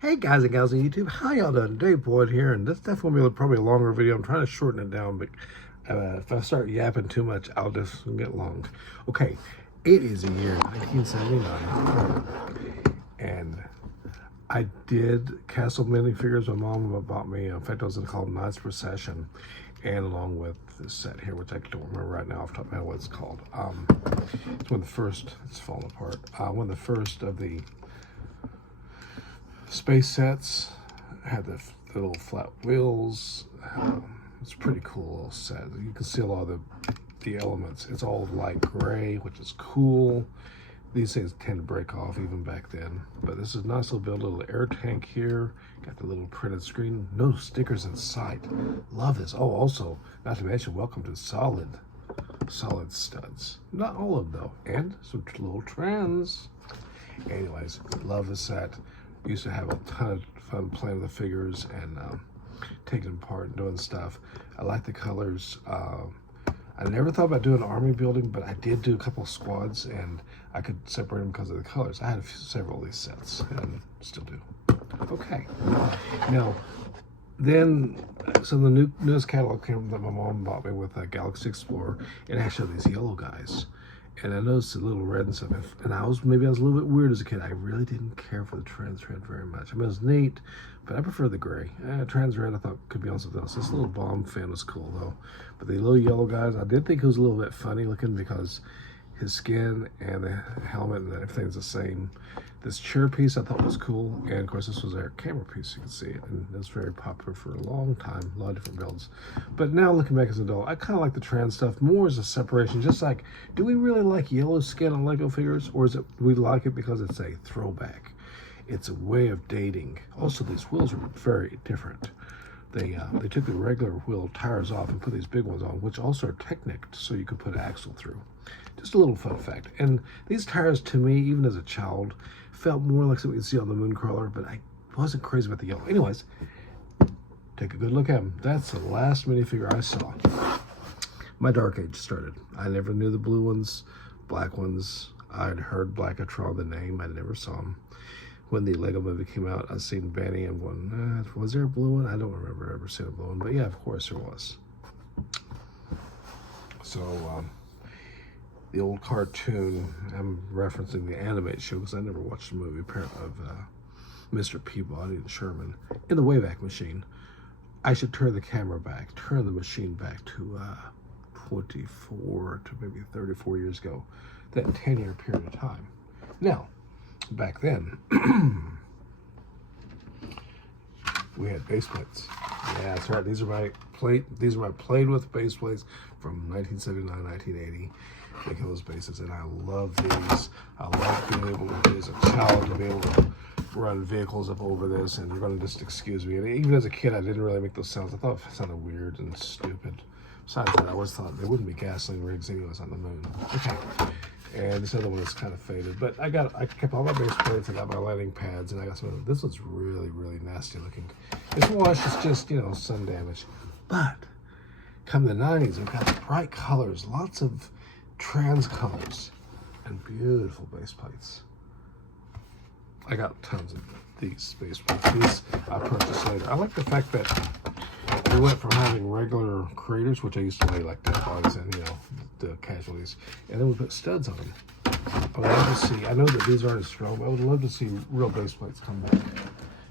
Hey guys and gals on YouTube, how y'all doing? Dave Boyd here, and this definitely will be probably a longer video. I'm trying to shorten it down, but if I start yapping too much, I'll just get long. Okay, it is a year 1979, and I did Castle minifigures. My mom bought me. In fact, it was called Knight's Procession, and along with this set here, which I don't remember right now off the top of my head what it's called. It's one of the first. It's falling apart. One of the first of the space sets. Had the little flat wheels. It's a pretty cool little set. You can see a lot of the elements. It's all light gray, which is cool. These things tend to break off even back then. But this is a nice little build, little air tank here. Got the little printed screen. No stickers in sight. Love this. Oh, also, not to mention, welcome to solid studs. Not all of them though. And some little trans. Anyways, love the set. Used to have a ton of fun playing with the figures and taking them apart and doing stuff. I like the colors. I never thought about doing army building, but I did do a couple of squads, and I could separate them because of the colors. I had several of these sets, and still do. Okay. Now, then, so the newest catalog came that my mom bought me with Galaxy Explorer. It actually had these yellow guys. And I noticed a little red and stuff, and I was a little bit weird as a kid. I really didn't care for the trans red very much. I mean, it was neat, but I prefer the gray. Trans red I thought could be on something else. This little bomb fan was cool though. But the little yellow guys, I did think it was a little bit funny looking because his skin and the helmet and everything's the same. This chair piece I thought was cool, and of course this was our camera piece. You can see it, and it was very popular for a long time. A lot of different builds. But now looking back as an adult, I kind of like the trans stuff more as a separation. Just like, do we really like yellow skin on Lego figures, or is it we like it because it's a throwback? It's a way of dating. Also, these wheels are very different. They took the regular wheel tires off and put these big ones on, which also are Technic, so you could put an axle through. Just a little fun fact. And these tires, to me, even as a child, felt more like something you see on the Mooncrawler, but I wasn't crazy about the yellow. Anyways, take a good look at them. That's the last minifigure I saw. My dark age started. I never knew the blue ones, black ones. I'd heard Blackatron, the name. I never saw them. When the Lego movie came out, I seen Benny and one. Was there a blue one? I don't remember ever seeing a blue one, but yeah, of course there was. So, the old cartoon, I'm referencing the animated show because I never watched the movie of Mr. Peabody and Sherman in the Wayback Machine. I should turn the camera back, turn the machine back to 24 to maybe 34 years ago, that 10-year period of time. Now, back then, we had base plates. Yeah, that's right. These are my played with base plates from 1979, 1980. Making those bases, and I love these. I love being able to, as a child, to be able to run vehicles up over this, and you're going to just excuse me. And even as a kid, I didn't really make those sounds. I thought it sounded weird and stupid. Besides that, I always thought there wouldn't be gasoline rigs anyways on the moon. Okay. And this other one is kind of faded, but I kept all my base plates, I got my lighting pads, and I got some of them. This one's really, really nasty looking. It's washed, it's just, you know, sun damage. But come the 90s, we've got bright colors, lots of trans colors, and beautiful base plates. I got tons of these base plates. These I purchased later. I like the fact that we went from having regular craters, which I used to lay like dead bodies in, you know, the casualties, and then we put studs on them. I would love to see, I know that these aren't as strong, but I would love to see real base plates come back.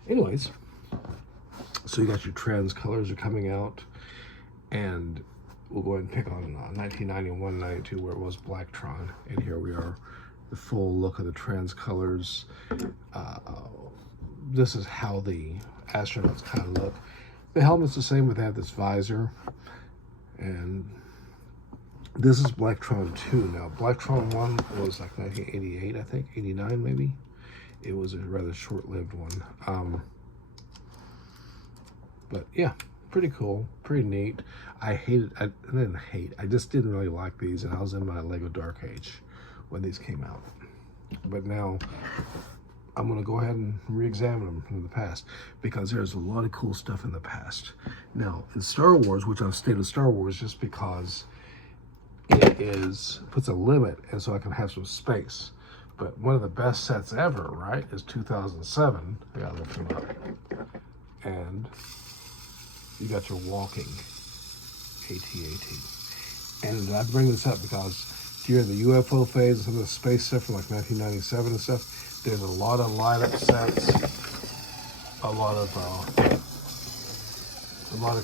Anyways, so you got your trans colors are coming out, and we'll go ahead and pick on 1991, 92, where it was Blacktron, and here we are, the full look of the trans colors. This is how the astronauts kind of look. The helmet's the same, but they have this visor, and this is Blacktron 2 now. Blacktron 1 was like 1988, I think, 89 maybe. It was a rather short-lived one. But yeah, pretty cool, pretty neat. I just didn't really like these, and I was in my Lego Dark Age when these came out. But now I'm going to go ahead and re-examine them from the past, because there's a lot of cool stuff in the past. Now, in Star Wars, which I've stayed with Star Wars just because it puts a limit, and so I can have some space. But one of the best sets ever, right, is 2007. I gotta lift them up. And you got your walking AT-AT. And I bring this up because during the UFO phase and some of the space stuff from like 1997 and stuff, there's a lot of light-up sets, a lot of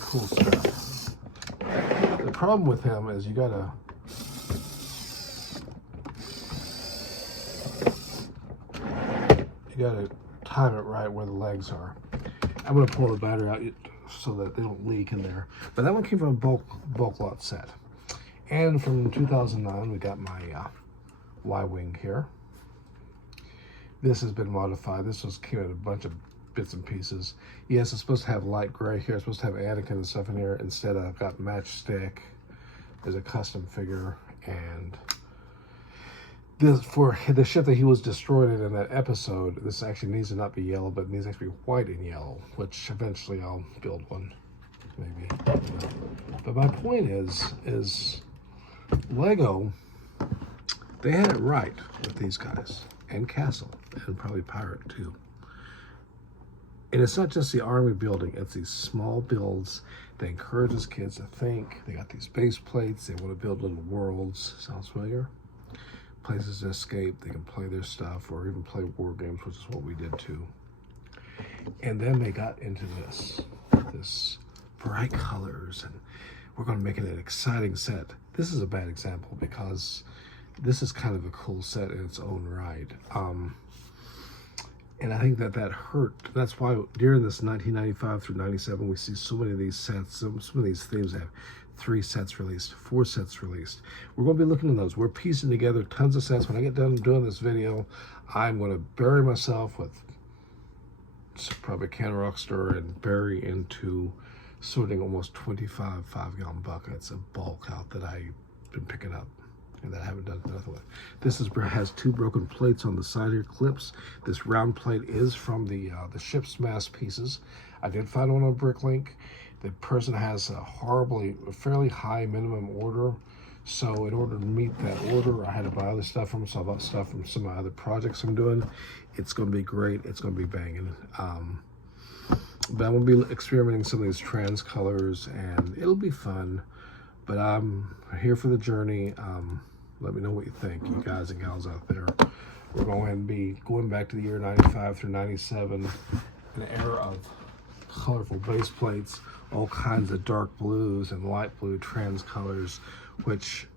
cool stuff. The problem with him is you gotta time it right where the legs are. I'm gonna pull the battery out so that they don't leak in there. But that one came from a bulk lot set. And from 2009, we got my Y-Wing here. This has been modified. This came in a bunch of bits and pieces. Yes, it's supposed to have light gray here. It's supposed to have Anakin and stuff in here. Instead, I've got matchstick. There's a custom figure, and this for the ship that he was destroyed in that episode. This actually needs to not be yellow, but it needs to actually be white and yellow, which eventually I'll build one, maybe. But my point is Lego, they had it right with these guys, and Castle, and probably Pirate too. And it's not just the army building, it's these small builds that encourages kids to think. They got these base plates, they want to build little worlds. Sounds familiar? Places to escape, they can play their stuff, or even play war games, which is what we did too. And then they got into this bright colors, and we're going to make it an exciting set. This is a bad example because this is kind of a cool set in its own right. And I think that hurt. That's why during this 1995 through 97, we see so many of these sets, some of these themes have 3 sets released, 4 sets released. We're going to be looking at those. We're piecing together tons of sets. When I get done doing this video, I'm going to bury myself with probably a can of Rockstar and bury into sorting almost 25 5-gallon buckets of bulk out that I've been picking up and that I haven't done nothing with. This has 2 broken plates on the side here, clips. This round plate is from the ship's mast pieces. I did find one on Bricklink. The person has a fairly high minimum order. So in order to meet that order, I had to buy other stuff from them. So I bought stuff from some of my other projects I'm doing. It's going to be great. It's going to be banging. But I'm going to be experimenting some of these trans colors, and it'll be fun. But I'm here for the journey. Let me know what you think, you guys and gals out there. We're going to be going back to the year 95 through 97, an era of colorful base plates, all kinds of dark blues and light blue trans colors, which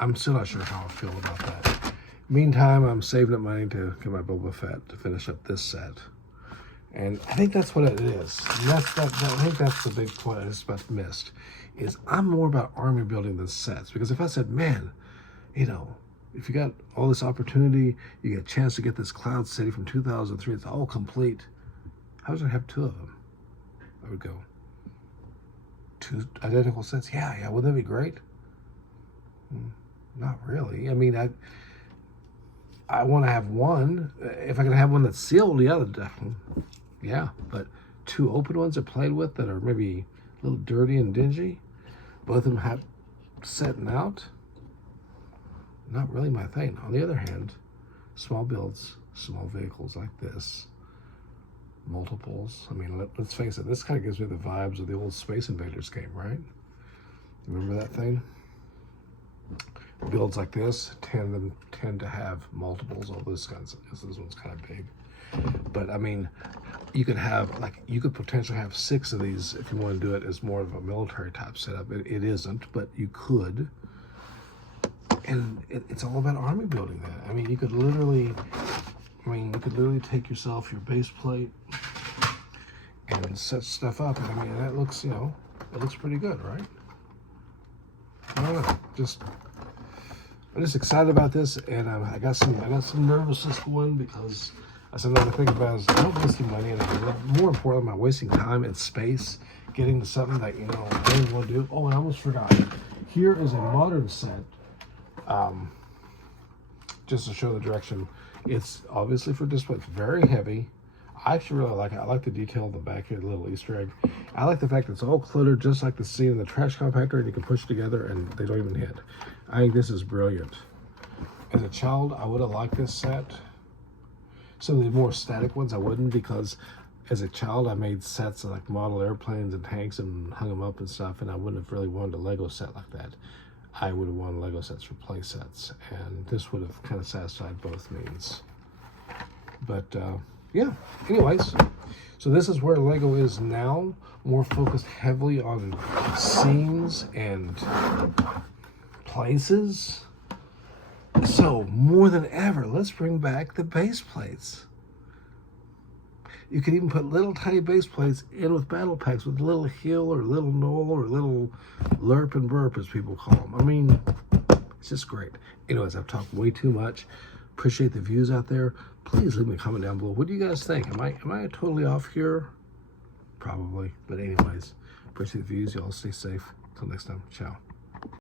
I'm still not sure how I feel about that. Meantime, I'm saving up money to get my Boba Fett to finish up this set. And I think that's what it is. And I think that's the big point I just about missed, is I'm more about army building than sets. Because if I said, man, you know, if you got all this opportunity, you get a chance to get this Cloud City from 2003, it's all complete. How does it have 2 of them? I would go, 2 identical sets? Yeah, wouldn't that be great? Not really. I mean, I want to have one. If I can have one that's sealed, yeah, definitely. Yeah, but 2 open ones I played with that are maybe a little dirty and dingy, both of them have setting out, not really my thing. On the other hand, small builds, small vehicles like this, multiples. I mean, let's face it, this kind of gives me the vibes of the old Space Invaders game, right? Remember that thing? Builds like this tend to have multiples, all those kinds of, this one's kind of big. But I mean, you could potentially have 6 of these if you want to do it as more of a military type setup. It isn't, but you could. And it's all about army building that. I mean, you could literally take yourself your base plate and set stuff up. I mean, that looks, it looks pretty good, right? I don't know, I'm just excited about this, and I got some nervousness going because something I think about is I don't wasting money, and more importantly, am I wasting time and space getting to something that I really want to do. Oh, and I almost forgot. Here is a modern set. Just to show the direction, it's obviously for display. It's very heavy. I actually really like it. I like the detail on the back here, the little Easter egg. I like the fact that it's all cluttered, just like the scene in the trash compactor, and you can push it together and they don't even hit. I think this is brilliant. As a child, I would have liked this set. Some of the more static ones I wouldn't, because as a child I made sets of like model airplanes and tanks and hung them up and stuff, and I wouldn't have really wanted a Lego set like that. I would have wanted Lego sets for play sets, and this would have kind of satisfied both needs. But yeah, anyways, so this is where Lego is now, more focused heavily on scenes and places. So more than ever, let's bring back the base plates. You can even put little tiny base plates in with battle packs with little hill or little knoll or little lerp and burp, as people call them. I mean, it's just great. Anyways, I've talked way too much. Appreciate the views out there. Please leave me a comment down below. What do you guys think? Am I totally off here? Probably. But anyways, appreciate the views. Y'all stay safe. Till next time. Ciao.